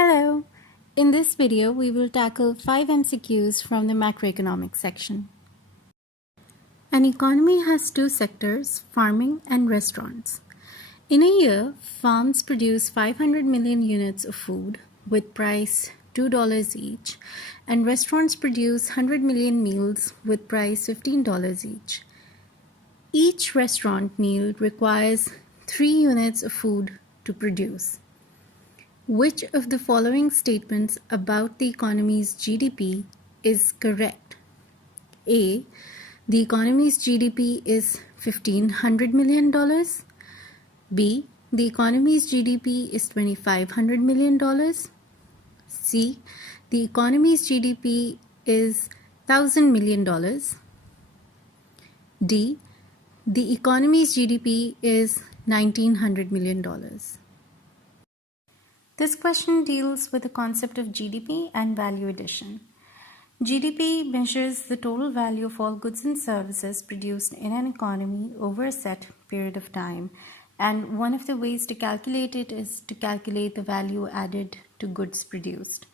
Hello! In this video, we will tackle 5 MCQs from the macroeconomics section. An economy has two sectors, farming and restaurants. In a year, farms produce 500 million units of food with price $2 each, and restaurants produce 100 million meals with price $15 each. Each restaurant meal requires 3 units of food to produce. Which of the following statements about the economy's GDP is correct? A. The economy's GDP is $1,500 million. B. The economy's GDP is $2,500 million. C. The economy's GDP is $1,000 million. D. The economy's GDP is $1,900 million. This question deals with the concept of GDP and value addition. GDP measures the total value of all goods and services produced in an economy over a set period of time, and one of the ways to calculate it is to calculate the value added to goods produced.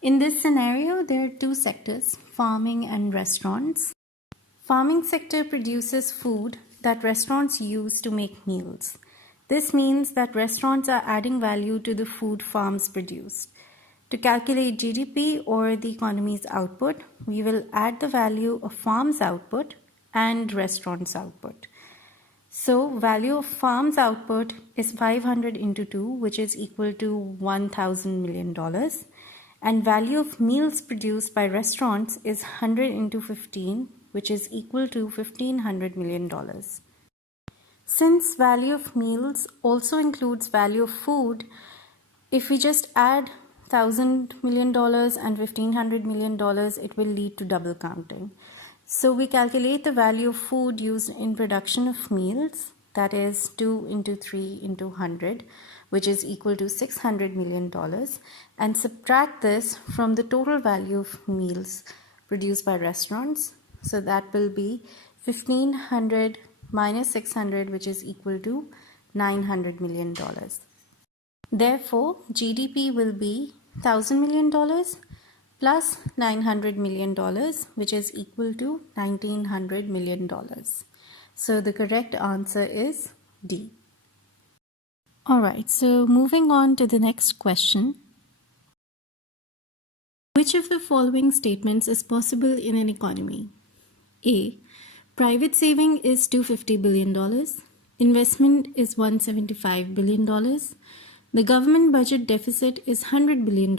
In this scenario, there are two sectors, farming and restaurants. Farming sector produces food that restaurants use to make meals. This means that restaurants are adding value to the food farms produced. To calculate GDP or the economy's output, we will add the value of farms' output and restaurants' output. So, value of farms' output is 500 into 2, which is equal to $1,000 million. And value of meals produced by restaurants is 100 into 15, which is equal to $1,500 million. Since value of meals also includes value of food, if we just add $1,000 million and $1,500 million, it will lead to double counting. So we calculate the value of food used in production of meals, that is 2 into 3 into 100, which is equal to $600 million, and subtract this from the total value of meals produced by restaurants. So that will be 1,500 minus 600, which is equal to $900 million. Therefore, GDP will be $1,000 million plus $900 million, which is equal to $1,900 million. So the correct answer is D. Alright, so moving on to the next question. Which of the following statements is possible in an economy? A. Private saving is $250 billion. Investment is $175 billion. The government budget deficit is $100 billion.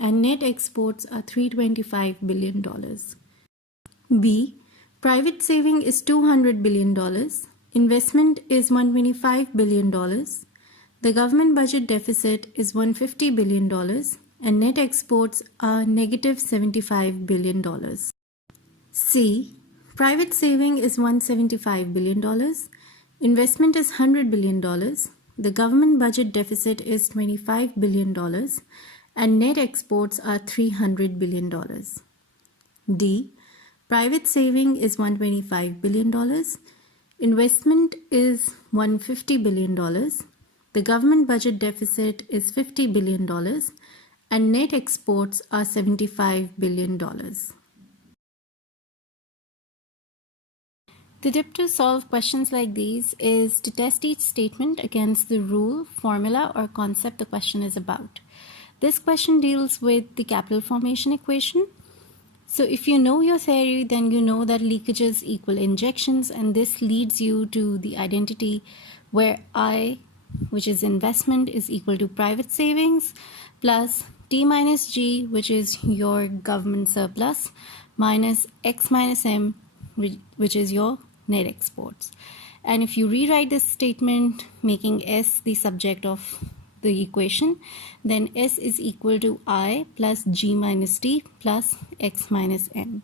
And net exports are $325 billion. B. Private saving is $200 billion. Investment is $125 billion. The government budget deficit is $150 billion. And net exports are negative $75 billion. C. Private saving is $175 billion. Investment is $100 billion. The government budget deficit is $25 billion. And net exports are $300 billion. D. Private saving is $125 billion. Investment is $150 billion. The government budget deficit is $50 billion. And net exports are $75 billion. The tip to solve questions like these is to test each statement against the rule, formula, or concept the question is about. This question deals with the capital formation equation. So if you know your theory, then you know that leakages equal injections, and this leads you to the identity where I, which is investment, is equal to private savings, plus T minus G, which is your government surplus, minus X minus M, which is your net exports. And if you rewrite this statement making S the subject of the equation, then S is equal to I plus G minus T plus X minus M.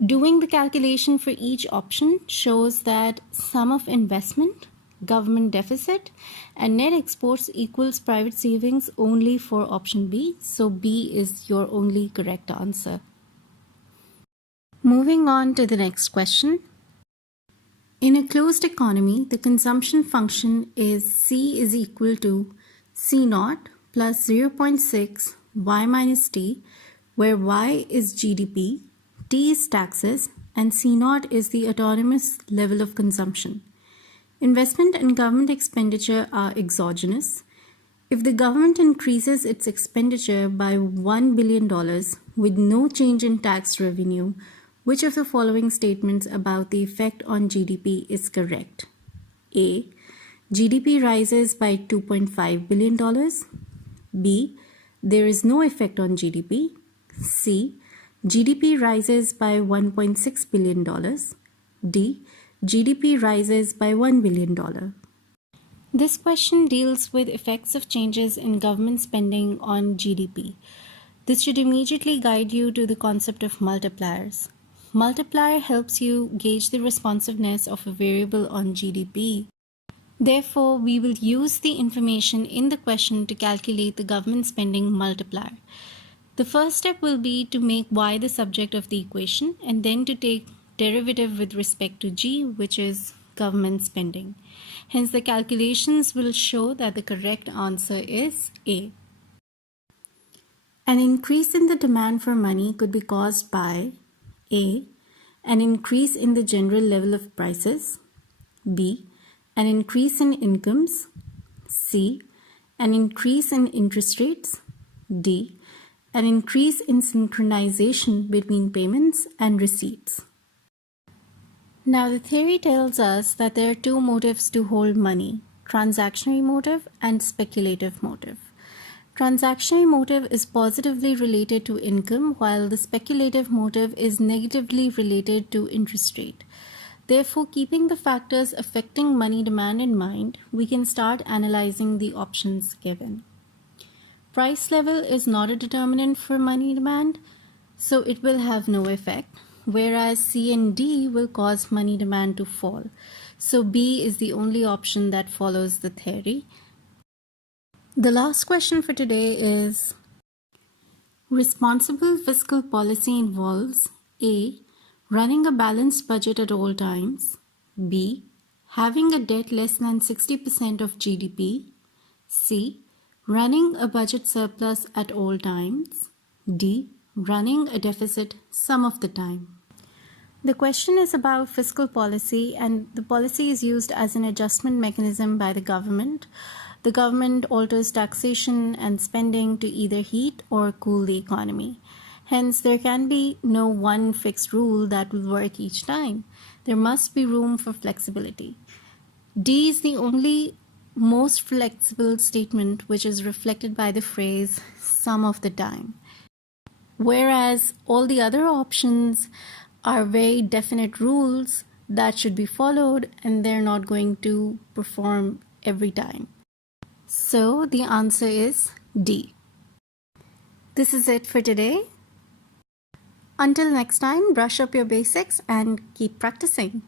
Doing the calculation for each option shows that sum of investment, government deficit, and net exports equals private savings only for option B. So B is your only correct answer. Moving on to the next question. In a closed economy, the consumption function is C is equal to C naught plus 0.6 y minus t, where y is GDP, t is taxes, and C naught is the autonomous level of consumption. Investment and government expenditure are exogenous. If the government increases its expenditure by $1 billion with no change in tax revenue, which of the following statements about the effect on GDP is correct? A. GDP rises by $2.5 billion. B. There is no effect on GDP. C. GDP rises by $1.6 billion. D. GDP rises by $1 billion. This question deals with effects of changes in government spending on GDP. This should immediately guide you to the concept of multipliers. Multiplier helps you gauge the responsiveness of a variable on GDP. Therefore, we will use the information in the question to calculate the government spending multiplier. The first step will be to make y the subject of the equation and then to take derivative with respect to g, which is government spending. Hence, the calculations will show that the correct answer is A. An increase in the demand for money could be caused by A. An increase in the general level of prices. B. An increase in incomes. C. An increase in interest rates. D. An increase in synchronization between payments and receipts. Now, the theory tells us that there are two motives to hold money: transactionary motive and speculative motive. Transactionary motive is positively related to income, while the speculative motive is negatively related to interest rate. Therefore, keeping the factors affecting money demand in mind, we can start analyzing the options given. Price level is not a determinant for money demand, so it will have no effect, whereas C and D will cause money demand to fall. So B is the only option that follows the theory. The last question for today is: responsible fiscal policy involves A. running a balanced budget at all times, B. having a debt less than 60% of GDP, C. running a budget surplus at all times, D. running a deficit some of the time. The question is about fiscal policy, and the policy is used as an adjustment mechanism by the government. The government alters taxation and spending to either heat or cool the economy. Hence, there can be no one fixed rule that will work each time. There must be room for flexibility. D is the only most flexible statement which is reflected by the phrase some of the time. Whereas all the other options are very definite rules that should be followed, and they're not going to perform every time. So the answer is D. This is it for today. Until next time, brush up your basics and keep practicing.